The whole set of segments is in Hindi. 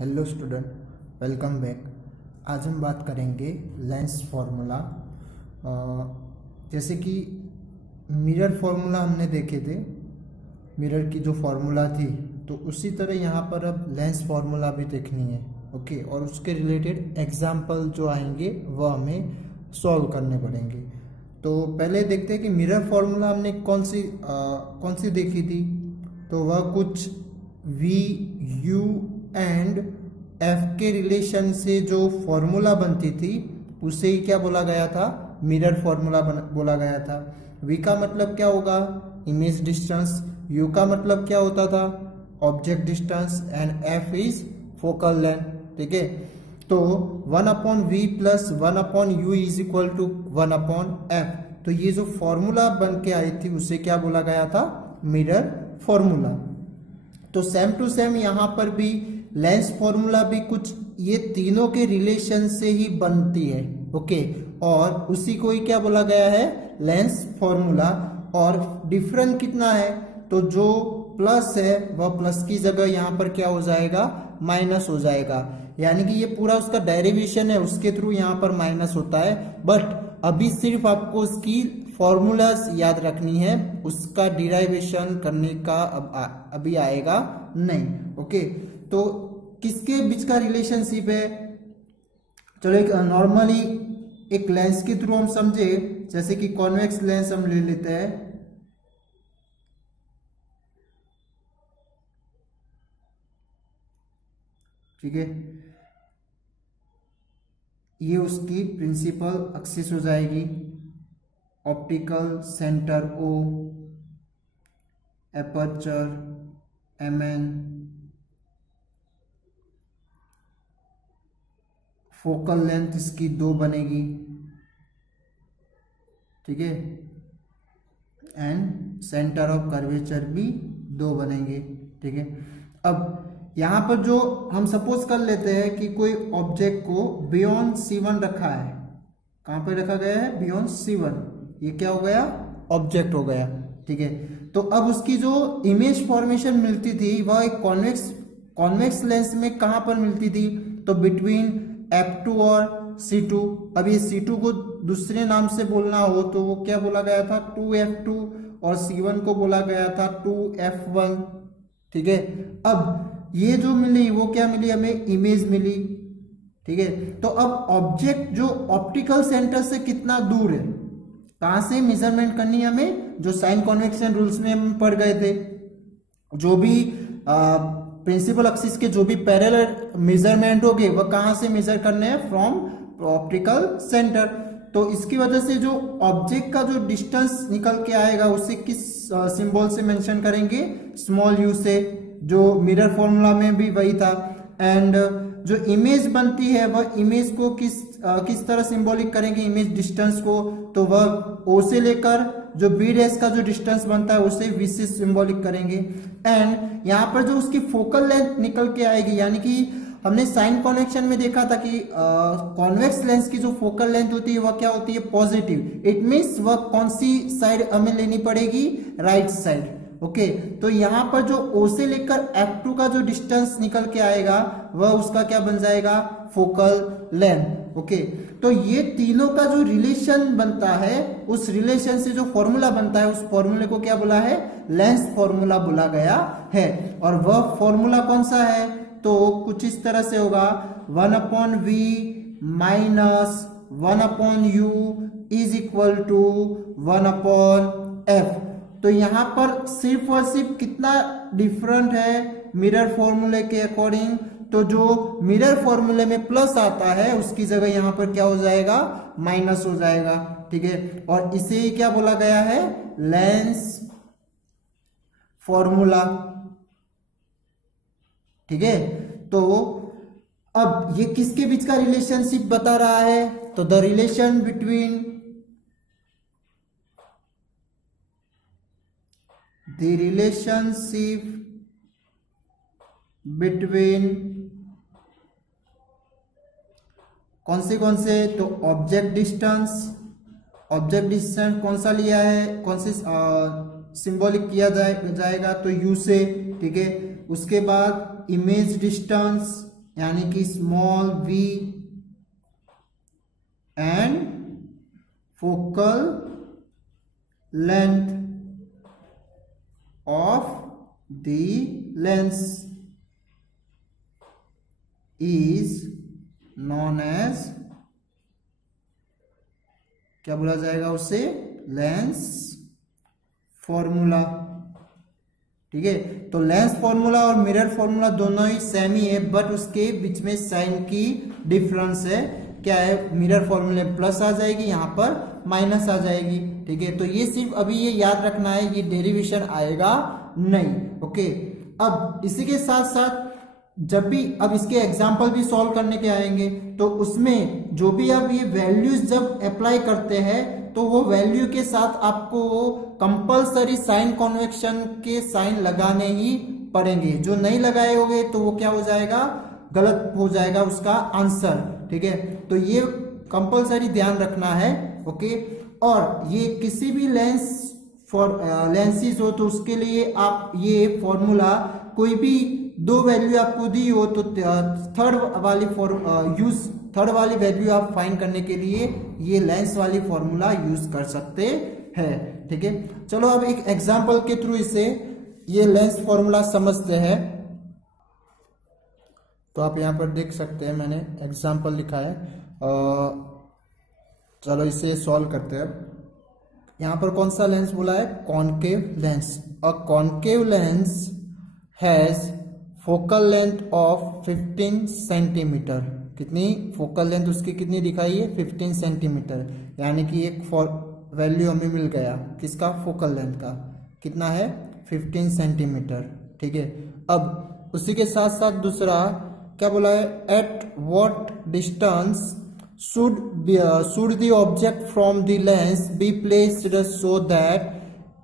Hello student, welcome back. आज हम बात करेंगे लेंस फार्मूला। जैसे कि मिरर फार्मूला हमने देखे थे, मिरर की जो फार्मूला थी, तो उसी तरह यहाँ पर अब लेंस फार्मूला भी देखनी है। ओके, और उसके रिलेटेड एग्जाम्पल जो आएंगे वह हमें सॉल्व करने पड़ेंगे। तो पहले देखते हैं कि मिरर फार्मूला हमने कौन सी देखी थी। तो वह कुछ V, U एंड F के रिलेशन से जो फॉर्मूला बनती थी उसे ही क्या बोला गया था, मिरर फॉर्मूला बोला गया था। V का मतलब क्या होगा, इमेज डिस्टेंस। U का मतलब क्या होता था, object distance. And F is focal length. ठीक है, तो 1/V plus 1/U is equal to 1/F। तो ये जो फॉर्मूला बन के आई थी उसे क्या बोला गया था, मिरर फॉर्मूला। तो सेम टू सेम यहाँ पर भी लेंस फॉर्मूला भी कुछ ये तीनों के रिलेशन से ही बनती है। ओके, और उसी को ही क्या बोला गया है, लेंस फॉर्मूला। और डिफरेंट कितना है, तो जो प्लस है वह प्लस की जगह यहाँ पर क्या हो जाएगा, माइनस हो जाएगा। यानी कि ये पूरा उसका डेरिवेशन है, उसके थ्रू यहाँ पर माइनस होता है। बट अभी सिर्फ आपको उसकी फॉर्मूलाज याद रखनी है, उसका डिराइवेशन करने का अभी आएगा नहीं। ओके, तो किसके बीच का रिलेशनशिप है, चलो एक नॉर्मली एक लेंस के थ्रू हम समझे। जैसे कि कॉन्वेक्स लेंस हम ले लेते हैं। ठीक है, ये उसकी प्रिंसिपल एक्सिस हो जाएगी। Optical centre O, aperture MN, focal length इसकी 2 बनेगी। ठीक है, एंड सेंटर ऑफ कर्वेचर भी 2 बनेंगे। ठीक है, अब यहां पर जो हम सपोज कर लेते हैं कि कोई ऑब्जेक्ट को बियॉन्ड C1 रखा है। कहां पर रखा गया है, बियॉन्ड C1। ये क्या हो गया, ऑब्जेक्ट हो गया। ठीक है, तो अब उसकी जो इमेज फॉर्मेशन मिलती थी वह एक कॉन्वेक्स लेंस में कहां पर मिलती थी, तो बिटवीन F2 और C2। अब ये C2 को दूसरे नाम से बोलना हो तो वो क्या बोला गया था, 2F2, और C1 को बोला गया था 2F1। ठीक है, अब ये जो मिली वो क्या मिली, हमें इमेज मिली। ठीक है, तो अब ऑब्जेक्ट जो ऑप्टिकल सेंटर से कितना दूर है, कहां से मेजरमेंट करनी है हमें, जो साइन कन्वेक्शन रूल्स में हम पढ़ गए थे, जो भी प्रिंसिपल एक्सिस के जो भी पैरेलल मेजरमेंट होंगे वह कहां से मेजर करने हैं, फ्रॉम ऑप्टिकल सेंटर। तो इसकी वजह से जो ऑब्जेक्ट का जो डिस्टेंस निकल के आएगा उसे किस सिंबल से मेंशन करेंगे, स्मॉल u से, जो मिरर फॉर्मूला में भी वही था। एंड जो इमेज बनती है वह इमेज को किस तरह सिंबॉलिक करेंगे, इमेज डिस्टेंस को, तो वह O से लेकर जो B डैश का जो डिस्टेंस बनता है उसे V से सिंबॉलिक करेंगे। एंड यहाँ पर जो उसकी फोकल लेंथ निकल के आएगी, यानी कि हमने साइन कन्वेक्शन में देखा था कि कॉन्वेक्स लेंस की जो फोकल लेंथ होती है वह क्या होती है, पॉजिटिव। इट मीन्स वह कौन सी साइड हमें लेनी पड़ेगी, राइट साइड। ओके, तो यहाँ पर जो O से लेकर F2 का जो डिस्टेंस निकल के आएगा वह उसका क्या बन जाएगा, फोकल लेंथ। ओके, तो ये तीनों का जो रिलेशन बनता है, उस रिलेशन से जो फॉर्मूला बनता है, उस फॉर्मूले को क्या बोला है, लेंस फॉर्मूला बोला गया है। और वह फॉर्मूला कौन सा है, तो कुछ इस तरह से होगा, 1/V minus 1/U is equal to 1/F। तो यहां पर सिर्फ और सिर्फ कितना डिफरेंट है मिरर फॉर्मूले के अकॉर्डिंग, तो जो मिरर फॉर्मूले में प्लस आता है उसकी जगह यहां पर क्या हो जाएगा, माइनस हो जाएगा। ठीक है, और इसे ही क्या बोला गया है, लेंस फॉर्मूला। ठीक है, तो अब ये किसके बीच का रिलेशनशिप बता रहा है, तो the relation between the relationship between कौन से, तो ऑब्जेक्ट डिस्टेंस कौन सा लिया है, कौन से सिंबॉलिक किया जाएगा, तो U से। ठीक है, उसके बाद इमेज डिस्टेंस यानी कि small v and focal length of the lens is known as, क्या बोला जाएगा उसे, लेंस फॉर्मूला। ठीक है, तो लेंस फॉर्मूला और मिरर फॉर्मूला दोनों ही सेम ही है, बट उसके बीच में साइन की डिफरेंस है। क्या है, मिरर फॉर्मूले प्लस आ जाएगी, यहाँ पर माइनस आ जाएगी। ठीक है, तो ये सिर्फ अभी ये याद रखना है, ये डेरिवेशन आएगा नहीं। ओके, अब इसी के साथ साथ जब भी अब इसके एग्जाम्पल भी सॉल्व करने के आएंगे, तो उसमें जो भी आप ये वैल्यूज जब अप्लाई करते हैं, तो वो वैल्यू के साथ आपको कंपलसरी साइन कन्वेक्शन के साइन लगाने ही पड़ेंगे। जो नहीं लगाए होंगे तो वो क्या हो जाएगा, गलत हो जाएगा उसका आंसर। ठीक है, तो ये कंपलसरी ध्यान रखना है। ओके, और ये किसी भी लेंसेज हो तो उसके लिए आप ये फॉर्मूला, कोई भी दो वैल्यू आपको दी हो तो थर्ड वाली वैल्यू आप फाइंड करने के लिए ये लेंस वाली फॉर्मूला यूज कर सकते हैं। ठीक है, चलो अब एक एग्जांपल के थ्रू इसे ये लेंस फॉर्मूला समझते हैं। तो आप यहाँ पर देख सकते हैं, मैंने एग्जांपल लिखा है। चलो इसे सॉल्व करते हैं। यहाँ पर कौन सा लेंस बोला है, concave lens. A concave lens has focal length of 15 centimetre. कितनी फोकल लेंथ उसकी कितनी दिखाई है, 15 सेंटीमीटर। यानी कि एक वैल्यू हमें मिल गया किसका, फोकल लेंथ का, कितना है, 15 सेंटीमीटर। ठीक है, अब उसी के साथ साथ दूसरा क्या बोला है, at what distance should the object from the lens be placed so that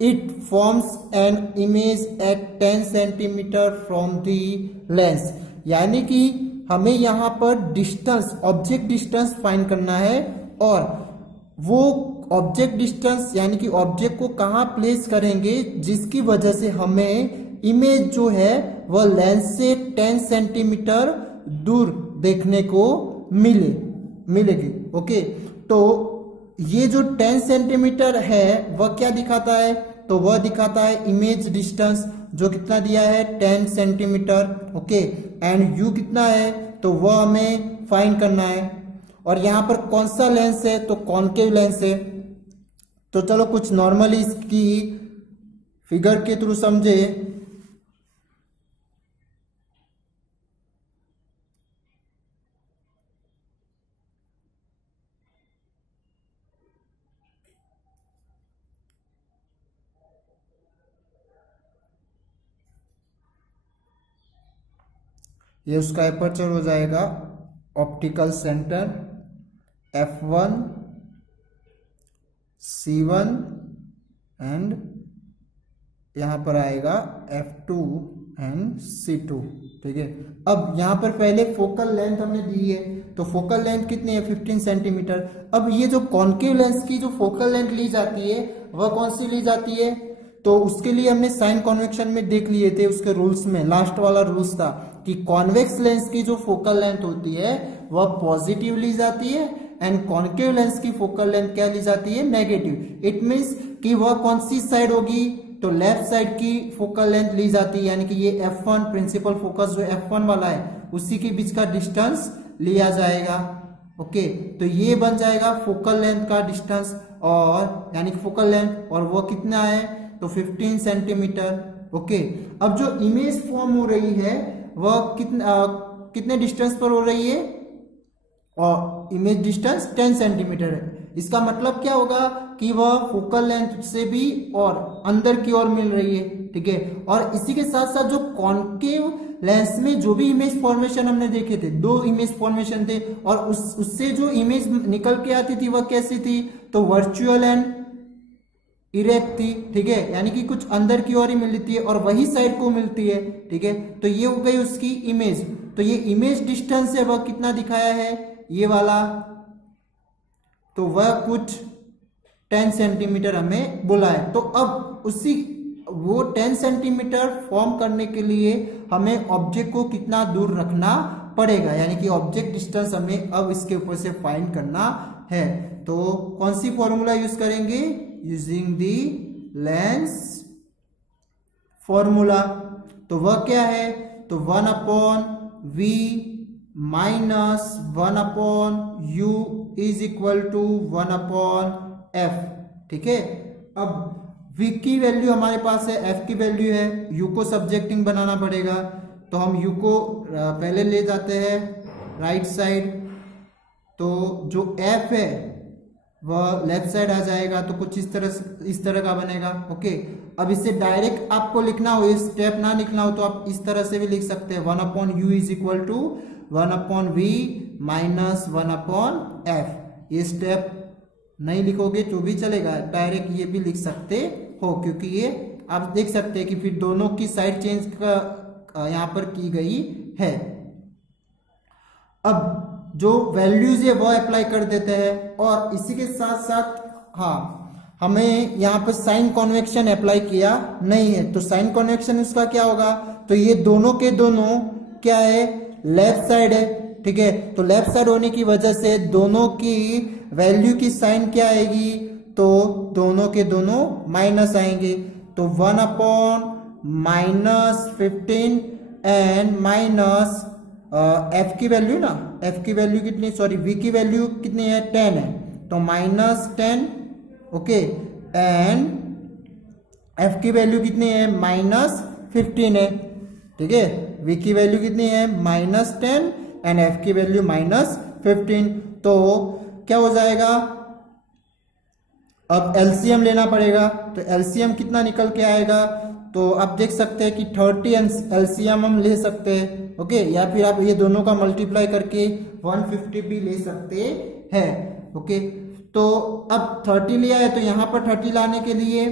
it forms an image at 10 centimeter from the lens। यानी कि हमें यहाँ पर डिस्टेंस, ऑब्जेक्ट डिस्टेंस फाइंड करना है, और वो ऑब्जेक्ट डिस्टेंस यानी कि ऑब्जेक्ट को कहाँ प्लेस करेंगे जिसकी वजह से हमें इमेज जो है वह लेंस से 10 सेंटीमीटर दूर देखने को मिलेगी। ओके, तो ये जो 10 सेंटीमीटर है वह क्या दिखाता है, तो वह दिखाता है इमेज डिस्टेंस, जो कितना दिया है, 10 सेंटीमीटर। ओके, एंड यू कितना है, तो वह हमें फाइंड करना है। और यहाँ पर कौन सा लेंस है, तो कॉनकेव लेंस है। तो चलो कुछ नॉर्मली इसकी फिगर के थ्रू समझे। ये उसका एपर्चर हो जाएगा optical centre F1, C1 and यहां पर आएगा F2 एंड C2। ठीक है, अब यहां पर पहले फोकल लेंथ हमने दी है, तो फोकल लेंथ कितनी है, 15 सेंटीमीटर। अब ये जो कॉनकेव लेंस की जो फोकल लेंथ ली जाती है वह कौन सी ली जाती है, तो उसके लिए हमने साइन कन्वेक्शन में देख लिए थे, उसके रूल्स में लास्ट वाला रूल्स था कि कॉन्वेक्स लेंस की जो फोकल लेंथ होती है वह पॉजिटिव ली जाती है, एंड कॉनकेव लेंस की फोकल लेंथ क्या ली जाती है, नेगेटिव। इट मींस कि वह कौन सी साइड होगी, तो लेफ्ट साइड की फोकल लेंथ ली जाती है। यानी कि ये F1 प्रिंसिपल फोकस जो F1 वाला है उसी के बीच का डिस्टेंस लिया जाएगा। ओके, तो ये बन जाएगा फोकल लेंथ का डिस्टेंस, और यानी कि फोकल लेंथ, और वो कितना है, तो 15 सेंटीमीटर। ओके, अब जो इमेज फॉर्म हो रही है वह कितने डिस्टेंस पर हो रही है, और इमेज डिस्टेंस 10 सेंटीमीटर है। इसका मतलब क्या होगा कि वह फोकल लेंथ से भी और अंदर की ओर मिल रही है। ठीक है, और इसी के साथ साथ जो कॉनकेव लेंस में जो भी इमेज फॉर्मेशन हमने देखे थे, दो इमेज फॉर्मेशन थे, और उससे जो इमेज निकल के आती थी वह कैसी थी, तो वर्चुअल एंड इरेक्ट थी। ठीक है, यानी कि कुछ अंदर की ओर ही मिलती है और वही साइड को मिलती है। ठीक है, तो ये हो गई उसकी इमेज। तो ये इमेज डिस्टेंस है वह कितना दिखाया है, ये वाला, तो वह कुछ 10 सेंटीमीटर हमें बोला है। तो अब वो 10 सेंटीमीटर फॉर्म करने के लिए हमें ऑब्जेक्ट को कितना दूर रखना पड़ेगा, यानी कि ऑब्जेक्ट डिस्टेंस हमें अब इसके ऊपर से फाइंड करना है। तो कौन सी फॉर्मूला यूज करेंगे? Using the lens formula. तो वह क्या है? तो 1/v minus 1/u is equal to 1/f। ठीक है, अब v की वैल्यू हमारे पास है, f की वैल्यू है, u को सब्जेक्टिंग बनाना पड़ेगा। तो हम u को पहले ले जाते हैं राइट साइड, तो जो f है वह लेफ्ट साइड आ जाएगा, तो कुछ इस तरह का बनेगा। ओके, अब इसे डायरेक्ट आपको लिखना हो, ये स्टेप ना लिखना हो, तो आप इस तरह से भी लिख सकते हैं 1/u is equal to 1/v minus 1/f। ये स्टेप नहीं लिखोगे तो भी चलेगा, डायरेक्ट ये भी लिख सकते हो, क्योंकि ये आप देख सकते हैं कि फिर दोनों की साइड चेंज का यहाँ पर की गई है। अब जो वैल्यूज है वो अप्लाई कर देते हैं, और इसी के साथ साथ हमें यहाँ पर साइन कन्वेक्शन अप्लाई किया नहीं है। तो साइन कन्वेक्शन उसका क्या होगा? तो ये दोनों के दोनों क्या है? लेफ्ट साइड है। ठीक है, तो लेफ्ट साइड होने की वजह से दोनों की वैल्यू की साइन क्या आएगी? तो दोनों के दोनों माइनस आएंगे। तो 1/-15 एंड माइनस f की वैल्यू ना, f की वैल्यू कितनी, सॉरी v की वैल्यू कितनी है? 10 है, तो -10। ओके, एंड f की वैल्यू कितनी है? -15 है। ठीक है, v की वैल्यू कितनी है? -10 एंड f की वैल्यू -15। तो क्या हो जाएगा? अब एलसीएम लेना पड़ेगा, तो एलसीएम कितना निकल के आएगा? तो आप देख सकते हैं कि 30 एलसीएम हम ले सकते हैं। ओके, या फिर आप ये दोनों का मल्टीप्लाई करके 150 भी ले सकते हैं। ओके, तो अब 30 लिया है, तो यहाँ पर 30 लाने के लिए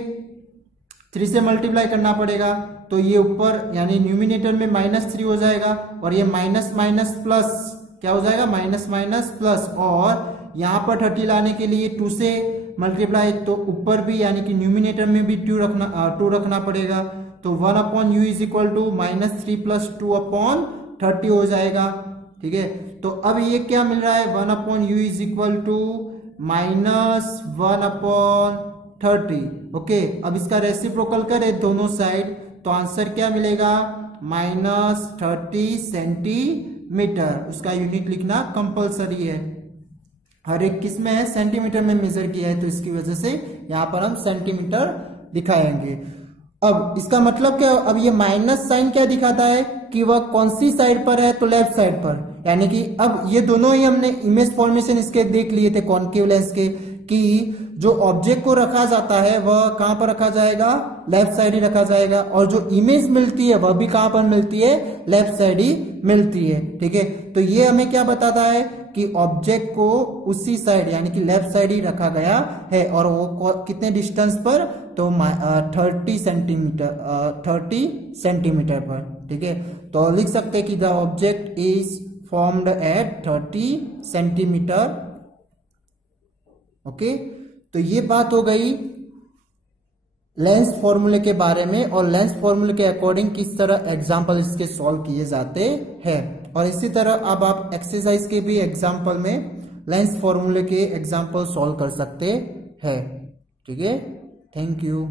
3 से मल्टीप्लाई करना पड़ेगा। तो ये ऊपर यानी न्यूमिनेटर में -3 हो जाएगा, और ये माइनस माइनस प्लस क्या हो जाएगा? माइनस माइनस प्लस, और यहाँ पर 30 लाने के लिए 2 से मल्टीप्लाई, तो ऊपर भी यानी कि न्यूमिनेटर में भी 2 रखना पड़ेगा। तो 1/u इज इक्वल टू -3 + 2/30 हो जाएगा। ठीक है, तो अब ये क्या मिल रहा है? 1/u is equal to -1/30। Okay, अब इसका रेसिप्रोकल करें दोनों साइड, तो आंसर क्या मिलेगा? -30 सेंटीमीटर। उसका यूनिट लिखना कंपलसरी है, हर एक किस में है? सेंटीमीटर में मेजर किया है, तो इसकी वजह से यहाँ पर हम सेंटीमीटर दिखाएंगे। अब इसका मतलब क्या? अब ये माइनस साइन क्या दिखाता है कि वह कौन सी साइड पर है? तो लेफ्ट साइड पर, यानी कि अब ये दोनों ही हमने इमेज फॉर्मेशन इसके देख लिए थे कॉनकेव लेंस के, कि जो ऑब्जेक्ट को रखा जाता है वह कहां पर रखा जाएगा? लेफ्ट साइड ही रखा जाएगा, और जो इमेज मिलती है वह भी कहां पर मिलती है? लेफ्ट साइड ही मिलती है। ठीक है, तो ये हमें क्या बताता है कि ऑब्जेक्ट को उसी साइड यानी कि लेफ्ट साइड ही रखा गया है, और वो कितने डिस्टेंस पर? तो 30 सेंटीमीटर पर। ठीक है, तो लिख सकते हैं कि the object is formed at 30 centimetre. Okay, तो ये बात हो गई लेंस फॉर्मूले के बारे में, और लेंस फॉर्मूले के अकॉर्डिंग किस तरह एग्जाम्पल इसके सॉल्व किए जाते हैं। और इसी तरह अब आप एक्सरसाइज के भी एग्जाम्पल में लेंस फॉर्मूले के एग्जाम्पल सॉल्व कर सकते हैं। ठीक है, थैंक यू।